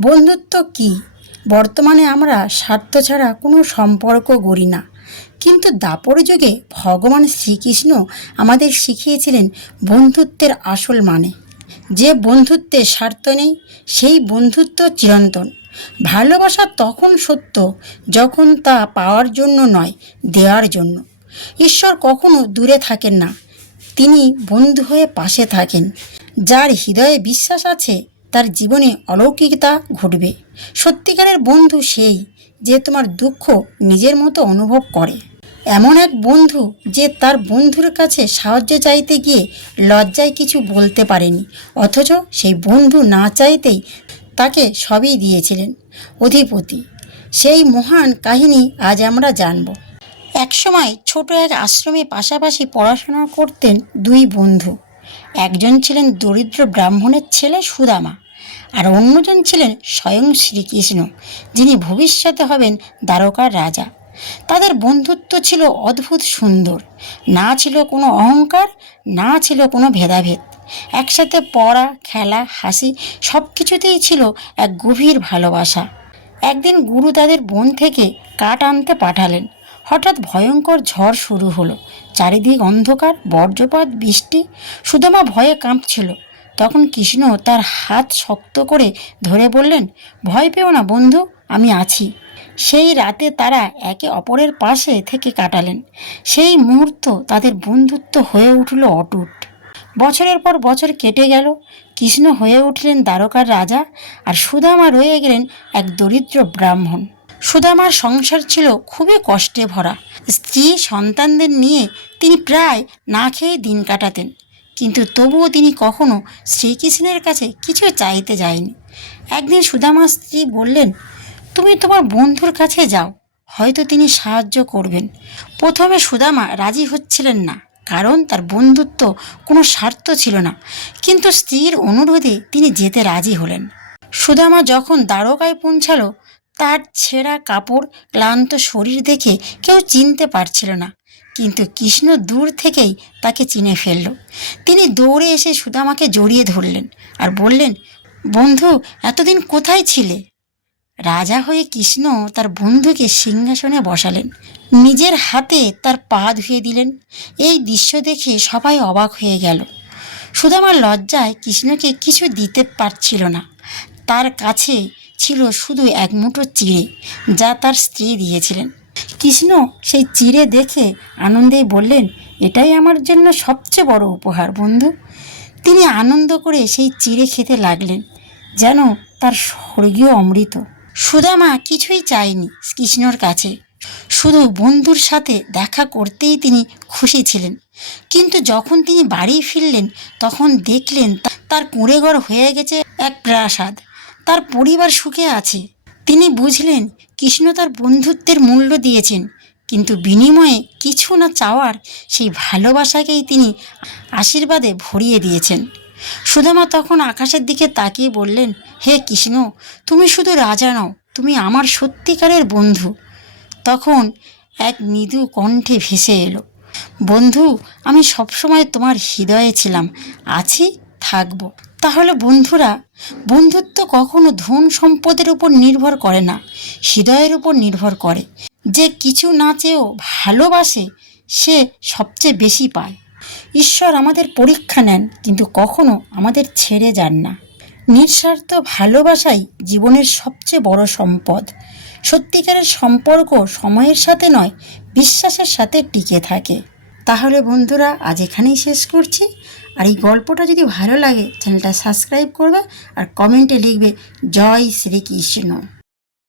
বন্ধুত্ব কি? বর্তমানে আমরা স্বার্থ ছাড়া কোনো সম্পর্ক গড়ি না, কিন্তু দাপর যুগে ভগবান শ্রীকৃষ্ণ আমাদের শিখিয়েছিলেন বন্ধুত্বের আসল মানে। যে বন্ধুত্বে স্বার্থ নেই সেই বন্ধুত্ব চিরন্তন। ভালোবাসা তখন সত্য যখন তা পাওয়ার জন্য নয়, দেওয়ার জন্য। ঈশ্বর কখনো দূরে থাকেন না, তিনি বন্ধু হয়ে পাশে থাকেন। যার হৃদয়ে বিশ্বাস আছে তার জীবনে অলৌকিকতা ঘটবে। সত্যিকারের বন্ধু সেই যে তোমার দুঃখ নিজের মতো অনুভব করে। এমন এক বন্ধু যে তার বন্ধুর কাছে সাহায্য চাইতে গিয়ে লজ্জায় কিছু বলতে পারেনি, অথচ সেই বন্ধু না চাইতেই তাকে সবই দিয়েছিলেন। অধিপতি সেই মহান কাহিনী আজ আমরা জানব। একসময় ছোট এক আশ্রমে পাশাপাশি পড়াশোনা করতেন দুই বন্ধু। একজন ছিলেন দরিদ্র ব্রাহ্মণের ছেলে সুদামা, আর অন্যজন ছিলেন স্বয়ং শ্রীকৃষ্ণ, যিনি ভবিষ্যতে হবেন দ্বারকার রাজা। তাদের বন্ধুত্ব ছিল অদ্ভুত সুন্দর। না ছিল কোনো অহংকার, না ছিল কোনো ভেদাভেদ। একসাথে পড়া, খেলা, হাসি সব কিছুতেই ছিল এক গভীর ভালোবাসা। একদিন গুরু তাদের বন থেকে কাঠ আনতে পাঠালেন। হঠাৎ ভয়ঙ্কর ঝড় শুরু হলো। চারিদিক অন্ধকার, বজ্রপাত, বৃষ্টি। সুদামা ভয়ে কাঁপছিল। তখন কৃষ্ণ তার হাত শক্ত করে ধরে বললেন, ভয় পেও না বন্ধু, আমি আছি। সেই রাতে তারা একে অপরের পাশে থেকে কাটালেন। সেই মুহূর্ত তাদের বন্ধুত্ব হয়ে উঠল অটুট। বছরের পর বছর কেটে গেল। কৃষ্ণ হয়ে উঠলেন দ্বারকার রাজা, আর সুদামা রয়ে গেলেন এক দরিদ্র ব্রাহ্মণ। সুদামার সংসার ছিল খুবই কষ্টে ভরা। স্ত্রী, সন্তানদের নিয়ে তিনি প্রায় না খেয়ে দিন কাটাতেন, কিন্তু তবুও তিনি কখনো শ্রীকৃষ্ণের কাছে কিছু চাইতে যায়নি। একদিন সুদামার স্ত্রী বললেন, তুমি তোমার বন্ধুর কাছে যাও, হয়তো তিনি সাহায্য করবেন। প্রথমে সুদামা রাজি হচ্ছিলেন না, কারণ তার বন্ধুত্ব কোনো স্বার্থ ছিল না, কিন্তু স্ত্রীর অনুরোধে তিনি যেতে রাজি হলেন। সুদামা যখন দ্বারকায় পৌঁছালো, তার ছেঁড়া কাপড়, ক্লান্ত শরীর দেখে কেউ চিনতে পারছিল না, কিন্তু কৃষ্ণ দূর থেকেই তাকে চিনে ফেলল। তিনি দৌড়ে এসে সুদামাকে জড়িয়ে ধরলেন আর বললেন, বন্ধু, এতদিন কোথায় ছিলে? রাজা হয়ে কৃষ্ণ তার বন্ধুকে সিংহাসনে বসালেন, নিজের হাতে তার পা ধুয়ে দিলেন। এই দৃশ্য দেখে সবাই অবাক হয়ে গেল। সুদামার লজ্জায় কৃষ্ণকে কিছু দিতে পারছিল না। তার কাছে ছিল শুধু এক মুঠো চিড়ে, যা তার স্ত্রী দিয়েছিলেন। কৃষ্ণ সেই চিড়ে দেখে আনন্দেই বললেন, এটাই আমার জন্য সবচেয়ে বড় উপহার বন্ধু। তিনি আনন্দ করে সেই চিড়ে খেতে লাগলেন, যেন তার স্বর্গীয় অমৃত। সুদামা কিছুই চায়নি কৃষ্ণর কাছে, শুধু বন্ধুর সাথে দেখা করতেই তিনি খুশি ছিলেন। কিন্তু যখন তিনি বাড়ি ফিরলেন, তখন দেখলেন তার কুঁড়েঘর হয়ে গেছে এক প্রাসাদ। তার পরিবার সুখে আছে। তিনি বুঝলেন কৃষ্ণ তার বন্ধুত্বের মূল্য দিয়েছেন, কিন্তু বিনিময়ে কিছু না চাওয়ার সেই ভালোবাসাকেই তিনি আশীর্বাদে ভরিয়ে দিয়েছেন। সুদামা তখন আকাশের দিকে তাকিয়ে বললেন, হে কৃষ্ণ, তুমি শুধু রাজা নও, তুমি আমার সত্যিকারের বন্ধু। তখন এক মৃদু কণ্ঠে ভেসে এলো, বন্ধু, আমি সবসময় তোমার হৃদয়ে ছিলাম, আছি, থাকবো। তাহলে বন্ধুরা, বন্ধুত্ব কখনো ধন সম্পদের উপর নির্ভর করে না, হৃদয়ের উপর নির্ভর করে। যে কিছু না চেয়েও ভালোবাসে, সে সবচেয়ে বেশি পায়। ঈশ্বর আমাদের পরীক্ষা নেন, কিন্তু কখনো আমাদের ছেড়ে যান না। নিঃস্বার্থ ভালোবাসাই জীবনের সবচেয়ে বড় সম্পদ। সত্যিকারের সম্পর্ক সময়ের সাথে নয়, বিশ্বাসের সাথে টিকে থাকে। তাহলে বন্ধুরা, আজ এখানেই শেষ করছি। আর এই গল্পটা যদি ভালো লাগে, চ্যানেলটা সাবস্ক্রাইব করবে আর কমেন্টে লিখবে জয় শ্রীকৃষ্ণ।